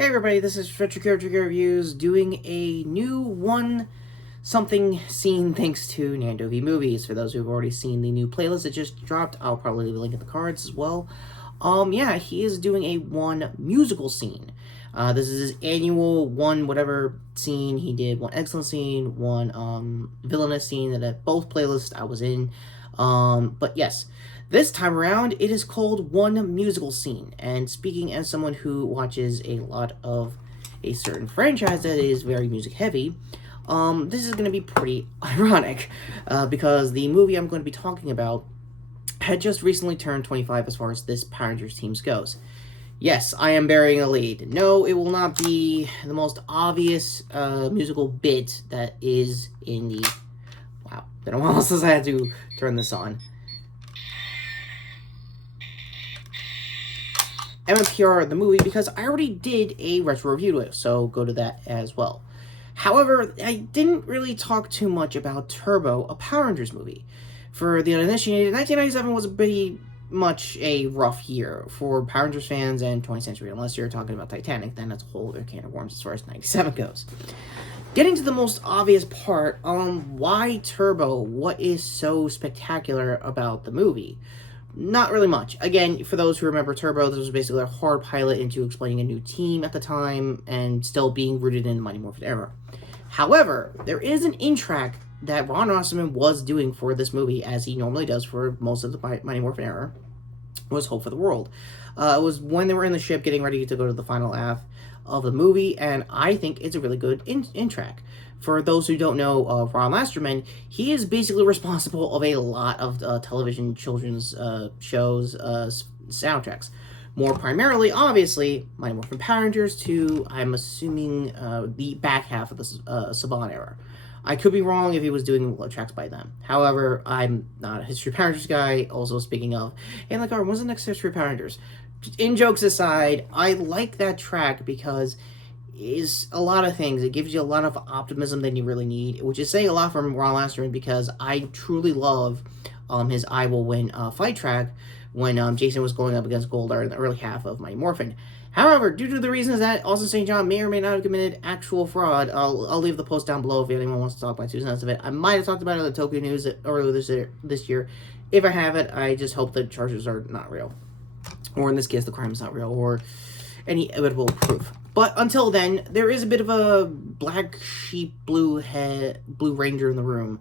Hey everybody, this is Retrokid Reviews doing a new one something scene thanks to Nando V Movies. For those who've already seen the new playlist that just dropped, I'll probably leave a link in the cards as well. Yeah, he is doing a one musical scene. This is his annual one whatever scene. He did one excellent scene, one villainous scene that at both playlists I was in. But yes, this time around, it is called One Musical Scene, and speaking as someone who watches a lot of a certain franchise that is very music heavy, this is going to be pretty ironic, because the movie I'm going to be talking about had just recently turned 25 as far as this Power Rangers teams goes. Yes, I am burying a lead. No, it will not be the most obvious musical bit that is in the... Wow, been a while since I had to turn this on. MMPR the movie because I already did a retro review to it, so go to that as well. However, I didn't really talk too much about Turbo, a Power Rangers movie. For the uninitiated, 1997 was pretty much a rough year for Power Rangers fans and 20th century, unless you're talking about Titanic, then that's a whole other can of worms as far as 97 goes. Getting to the most obvious part, why Turbo? What is so spectacular about the movie? Not really much. Again, for those who remember Turbo, this was basically a hard pilot into explaining a new team at the time and still being rooted in the Mighty Morphin era. However, there is an in-track that Ron Wasserman was doing for this movie, as he normally does for most of the Mighty Morphin era, was Hope for the World. It was when they were in the ship getting ready to go to the final act of the movie, and I think it's a really good in-track. For those who don't know Ron Wasserman, he is basically responsible of a lot of television children's shows soundtracks. More primarily, obviously, Mighty Morphin Power Rangers to, I'm assuming, the back half of the Saban era. I could be wrong if he was doing tracks by them. However, I'm not a History of Power Rangers guy. Also, speaking of, hey, like, when's the next History of Power Rangers? In jokes aside, I like that track because is a lot of things. It gives you a lot of optimism that you really need, which is saying a lot from Ron Wasserman because I truly love his I Will Win fight track when Jason was going up against Goldar in the early half of Mighty Morphin. However, due to the reasons that Austin St. John may or may not have committed actual fraud, I'll leave the post down below if anyone wants to talk my 2 cents of it. I might have talked about it in the Tokyo News earlier this year. If I haven't, I just hope the charges are not real. Or in this case, the crime is not real, or any evidable proof. But until then, there is a bit of a black sheep, blue ranger in the room.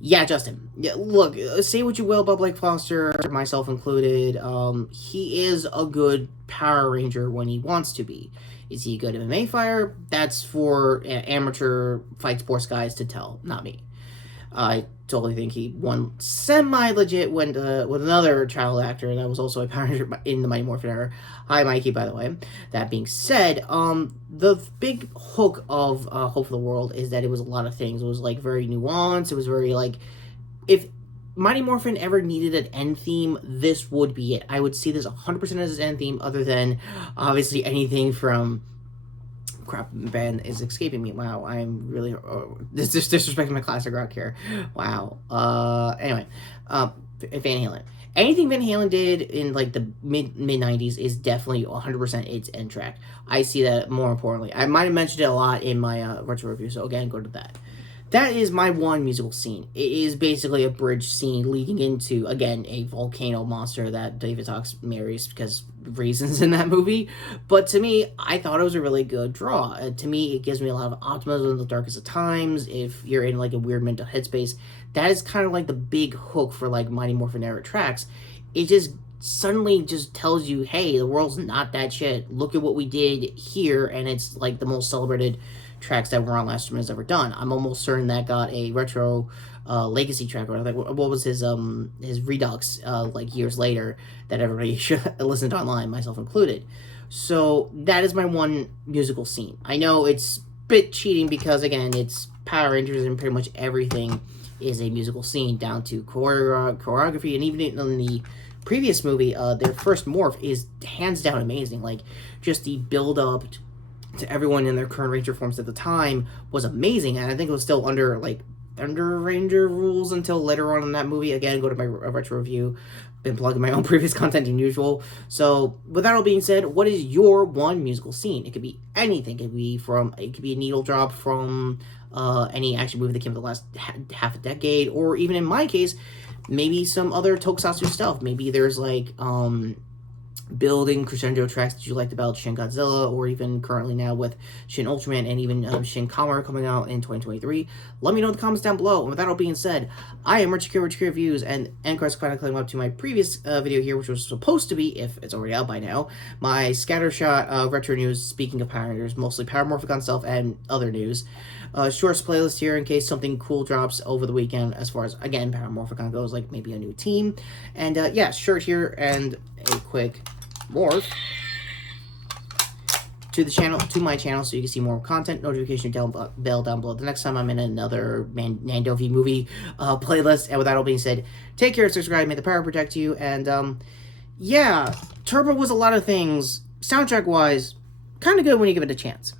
Yeah, Justin. Yeah, look, say what you will about Blake Foster, myself included. He is a good Power Ranger when he wants to be. Is he a good MMA fighter? That's for amateur fight sports guys to tell, not me. I totally think he won semi-legit with another child actor that was also a Power Ranger in the Mighty Morphin era. Hi, Mikey, by the way. That being said, the big hook of Hope for the World is that it was a lot of things. It was, like, very nuanced. It was very, like, if Mighty Morphin ever needed an end theme, this would be it. I would see this 100% as his end theme, other than, obviously, anything from... Crap, band is escaping me. Wow, I'm really this disrespecting my classic rock here. Wow. Anyway, Van Halen. Anything Van Halen did in like the mid 90s is definitely 100% its end track. I see that more importantly. I might have mentioned it a lot in my retro review, so again, go to that. That is my one musical scene. It is basically a bridge scene leading into, again, a volcano monster that David Fox marries because reasons in that movie. But to me, I thought it was a really good draw. To me, it gives me a lot of optimism in the darkest of times. If you're in like a weird mental headspace, that is kind of like the big hook for like Mighty Morphin era tracks. It just suddenly just tells you, hey, the world's not that shit. Look at what we did here, and it's like the most celebrated tracks that Ron Wasserman has ever done. I'm almost certain that got a retro legacy track, or like what was his Redux like years later that everybody should listen to online, myself included. So that is my one musical scene. I know it's a bit cheating because again it's Power Rangers and pretty much everything is a musical scene down to choreography, and even in the previous movie, their first morph is hands down amazing. Like just the build up to everyone in their current Ranger forms at the time was amazing, and I think it was still under like Thunder Ranger rules until later on in that movie. Again, go to my retro review. Been plugging my own previous content than usual. So, with that all being said, what is your one musical scene? It could be anything. It could be a needle drop from any action movie that came in the last half a decade, or even in my case, maybe some other tokusatsu stuff. Maybe there's like building crescendo tracks that you liked about Shin Godzilla, or even currently now with Shin Ultraman and even Shin Kamen coming out in 2023. Let me know in the comments down below. And with that all being said, I am Retrokid Reviews, and Anchor's kind of climbing up to my previous video here, which was supposed to be, if it's already out by now, my scattershot retro news, speaking of Power Rangers, mostly Power Morphicon stuff and other news. Shorts playlist here in case something cool drops over the weekend as far as, again, Power Morphicon goes, like maybe a new team. And yeah, shirt here and a quick morph to my channel so you can see more content, notification bell down below the next time I'm in another Nandovi movie playlist. And with that all being said, take care, subscribe, may the power protect you. And yeah, Turbo was a lot of things, soundtrack wise, kind of good when you give it a chance.